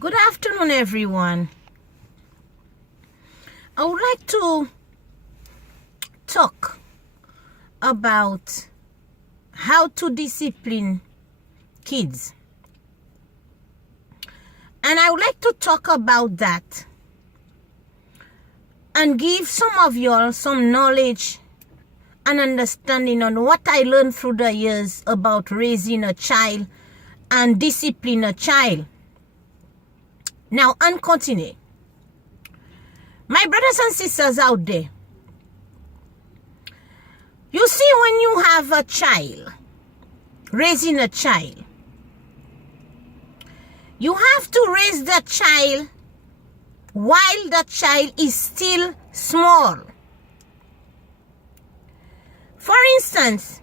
Good afternoon, everyone. I would like to talk about how to discipline kids. And I would like to talk about that and give some of y'all some knowledge and understanding on what I learned through the years about raising a child and discipline a child. Now, and continue. My brothers and sisters out there, you see, when you have a child, raising a child, you have to raise the child while the child is still small. For instance,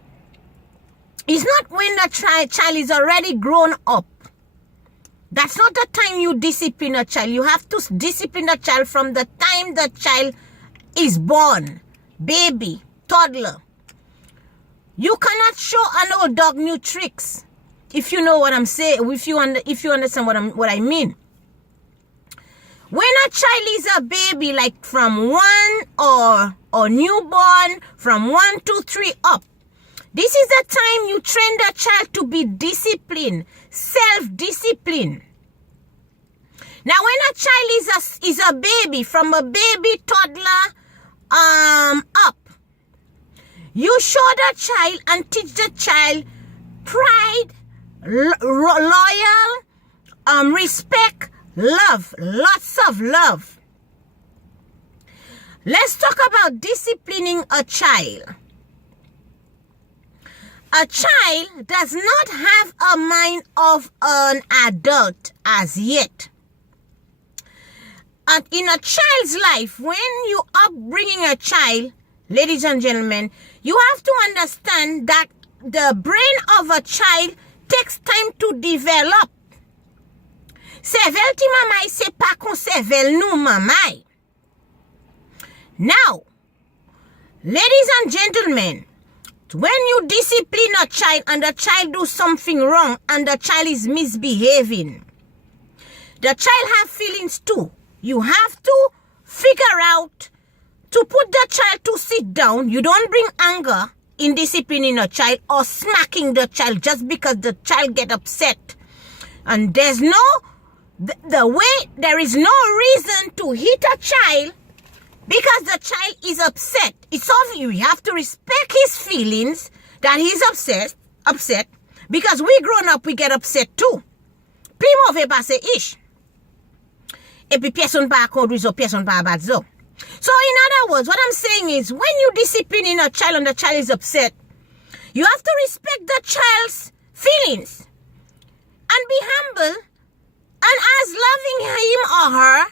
it's not when the child is already grown up. That's not the time you discipline a child. You have to discipline a child from the time the child is born, baby, toddler. You cannot show an old dog new tricks, if you know what I'm saying, if you understand what I mean. When a child is a baby, like from 1 or newborn, from 1 to 3 up, this is the time you train the child to be disciplined, self-discipline. Now, when a child is a baby, from a baby, toddler, up, you show the child and teach the child pride, loyal, respect, love, lots of love. Let's talk about disciplining a child. A child does not have a mind of an adult as yet. And in a child's life, when you are bringing a child, ladies and gentlemen, you have to understand that the brain of a child takes time to develop. Cerveau ti mamay se pa kon cerveau nou mamay. Now, ladies and gentlemen, when you discipline a child and the child do something wrong and the child is misbehaving, the child have feelings too. You have to figure out to put the child to sit down. You don't bring anger in disciplining a child or smacking the child just because the child get upset. And there is no reason to hit a child because the child is upset. It's obvious you have to respect his feelings that he's upset because we grown up, we get upset too. Primo ve pase ish. Et puis personne pa conduise ou personne pa abadzo. So in other words, what I'm saying is, when you discipline a child and the child is upset, you have to respect the child's feelings and be humble. And as loving him or her,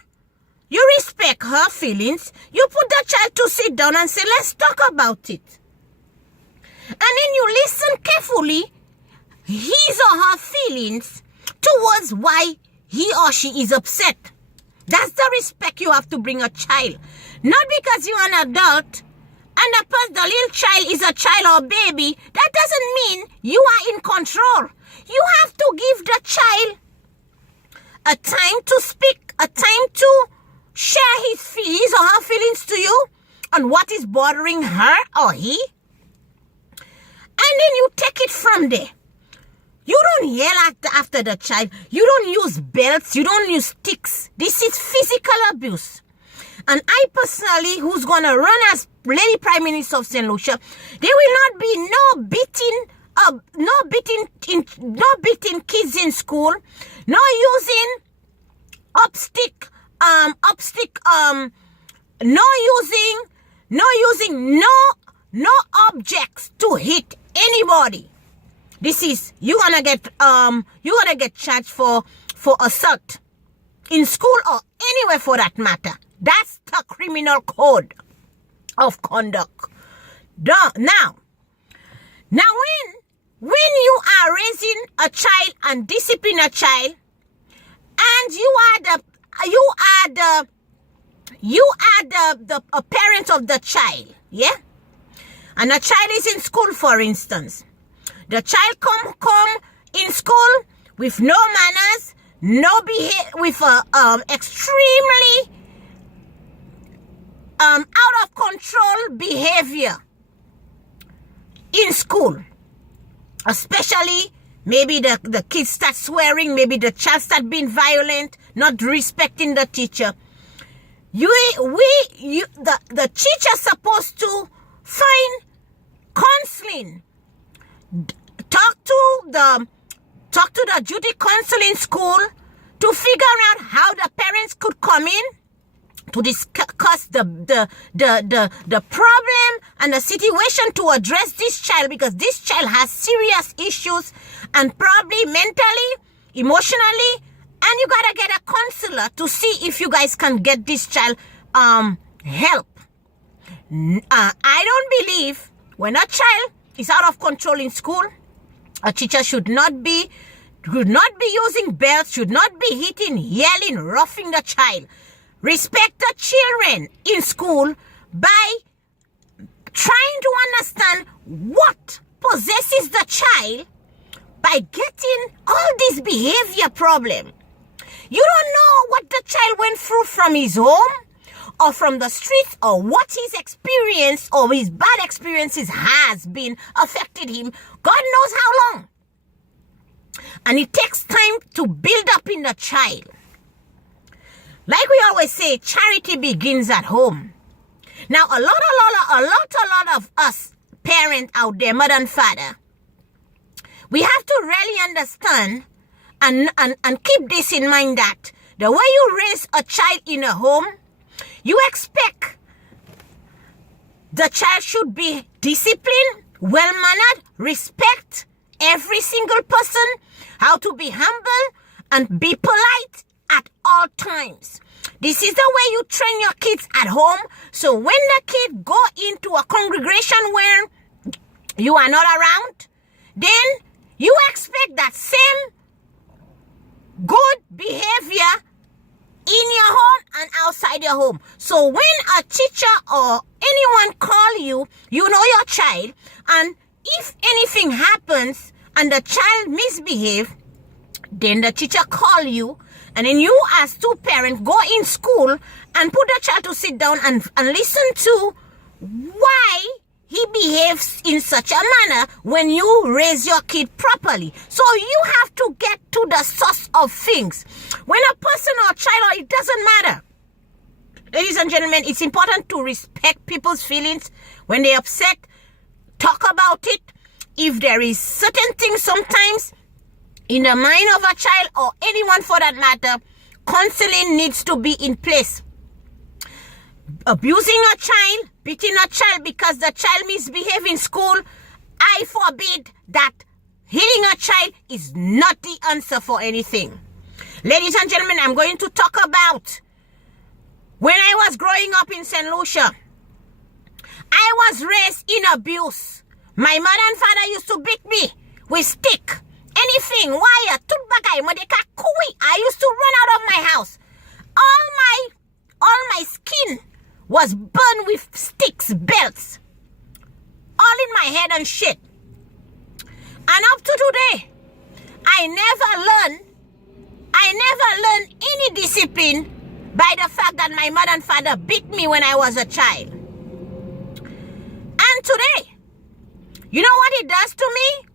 you respect her feelings. You put the child to sit down and say, let's talk about it. And then you listen carefully his or her feelings towards why he or she is upset. That's the respect you have to bring a child. Not because you're an adult and the little child is a child or baby. That doesn't mean you are in control. You have to give the child a time to speak, a time to share his or her feelings to you on what is bothering her or he. And then you take it from there. You don't yell after the child. You don't use belts. You don't use sticks. This is physical abuse. And I personally, who's going to run as Lady Prime Minister of St. Lucia, there will not be no beating kids in school, no using no objects to hit anybody. This is you're gonna get charged for assault in school or anywhere for that matter. That's the criminal code of conduct. Now when you are raising a child and discipline a child, and you are the parent of the child, yeah? And a child is in school, for instance. The child come in school with no manners, with a extremely out of control behavior in school, especially maybe the kids start swearing, maybe the child start being violent, not respecting the teacher. The teacher's supposed to find counseling, talk to the duty council in school to figure out how the parents could come in to discuss the problem and the situation to address this child, because this child has serious issues and probably mentally, emotionally, and you gotta get a counselor to see if you guys can get this child help. I don't believe when a child is out of control in school, a teacher should not be using belts, should not be hitting, yelling, roughing the child. Respect the children in school by trying to understand what possesses the child by getting all this behavior problem. You don't know what the child went through from his home or from the streets, or what his experience or his bad experiences has been affected him. God knows how long. And it takes time to build up in the child. Like we always say, charity begins at home. Now, a lot of us parents out there, mother and father, we have to really understand and keep this in mind, that the way you raise a child in a home, you expect the child should be disciplined, well-mannered, respect every single person, how to be humble and be polite at all times. This is the way you train your kids at home. So when the kid go into a congregation where you are not around, then you expect that same good behavior in your home and outside your home. So when a teacher or anyone call you, you know your child, and if anything happens and the child misbehave, then the teacher call you, and then you as two parents go in school and put the child to sit down and listen to why he behaves in such a manner when you raise your kid properly. So you have to get to the source of things. When a person or a child, it doesn't matter. Ladies and gentlemen, it's important to respect people's feelings. When they're upset, talk about it. If there is certain things sometimes in the mind of a child, or anyone for that matter, counseling needs to be in place. Abusing a child, beating a child because the child misbehaves in school, I forbid that. Hitting a child is not the answer for anything. Ladies and gentlemen, I'm going to talk about when I was growing up in St. Lucia. I was raised in abuse. My mother and father used to beat me with stick, anything, wire, toothbagay, modeka, kui. I used to run out of my house. All my skin was burned with sticks, belts, all in my head and shit. And up to today, I never learned any discipline by the fact that my mother and father beat me when I was a child. And today, you know what it does to me?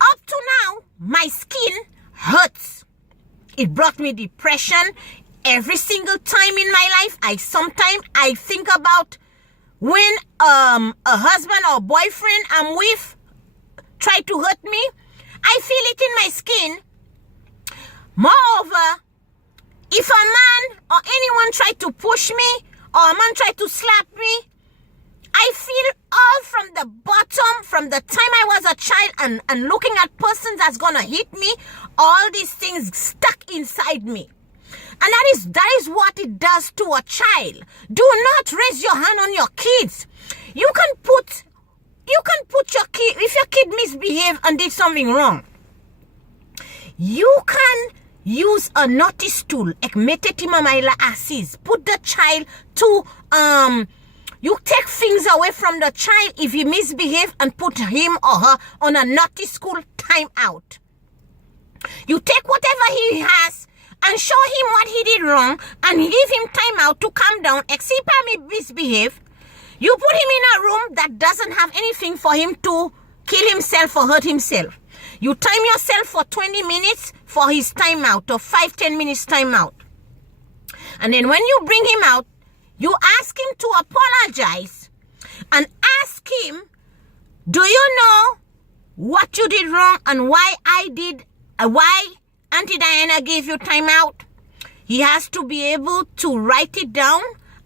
Up to now, my skin hurts. It brought me depression. Every single time in my life, I think about when a husband or boyfriend I'm with try to hurt me. I feel it in my skin. Moreover, if a man or anyone try to push me, or a man try to slap me, I feel all from the bottom, from the time I was a child and looking at persons that's gonna hit me, all these things stuck inside me. And that is what it does to a child. Do not raise your hand on your kids. You can put your kid, if your kid misbehaved and did something wrong, you can use a notice tool. Put the child to you take things away from the child if he misbehaves and put him or her on a naughty school timeout. You take whatever he has and show him what he did wrong and give him time out to calm down, except he misbehave. You put him in a room that doesn't have anything for him to kill himself or hurt himself. You time yourself for 20 minutes for his timeout or 5-10 minutes timeout. And then when you bring him out, you ask him to apologize and ask him, do you know what you did wrong and why Auntie Diana gave you timeout? He has to be able to write it down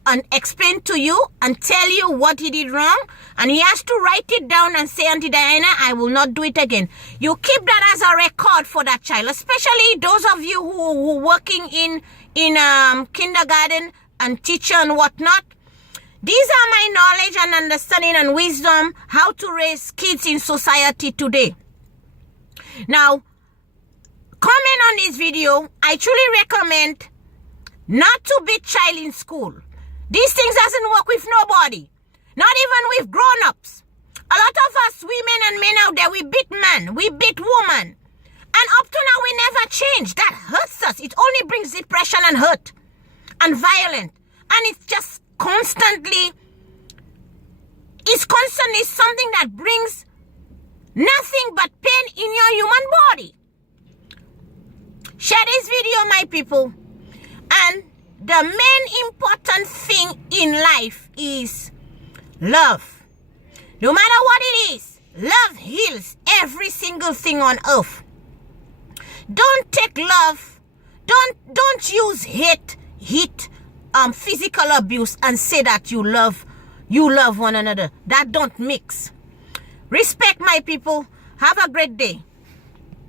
and explain to you and tell you what he did wrong. And he has to write it down and say, Auntie Diana, I will not do it again. You keep that as a record for that child, especially those of you who working in kindergarten and teacher and whatnot. These are my knowledge and understanding and wisdom how to raise kids in society today. Now, comment on this video. I truly recommend not to beat child in school. These things doesn't work with nobody, not even with grown-ups. A lot of us women and men out there, we beat man, we beat woman. And up to now, we never change. That hurts us. It only brings depression and hurt and violence. And it's just constantly something that brings nothing but pain in your human body. Share this video, my people. And the main important thing in life is love. No matter what it is, love heals every single thing on earth. Don't take love. Don't use hate, physical abuse and say that you love one another. That don't mix. Respect, my people. Have a great day.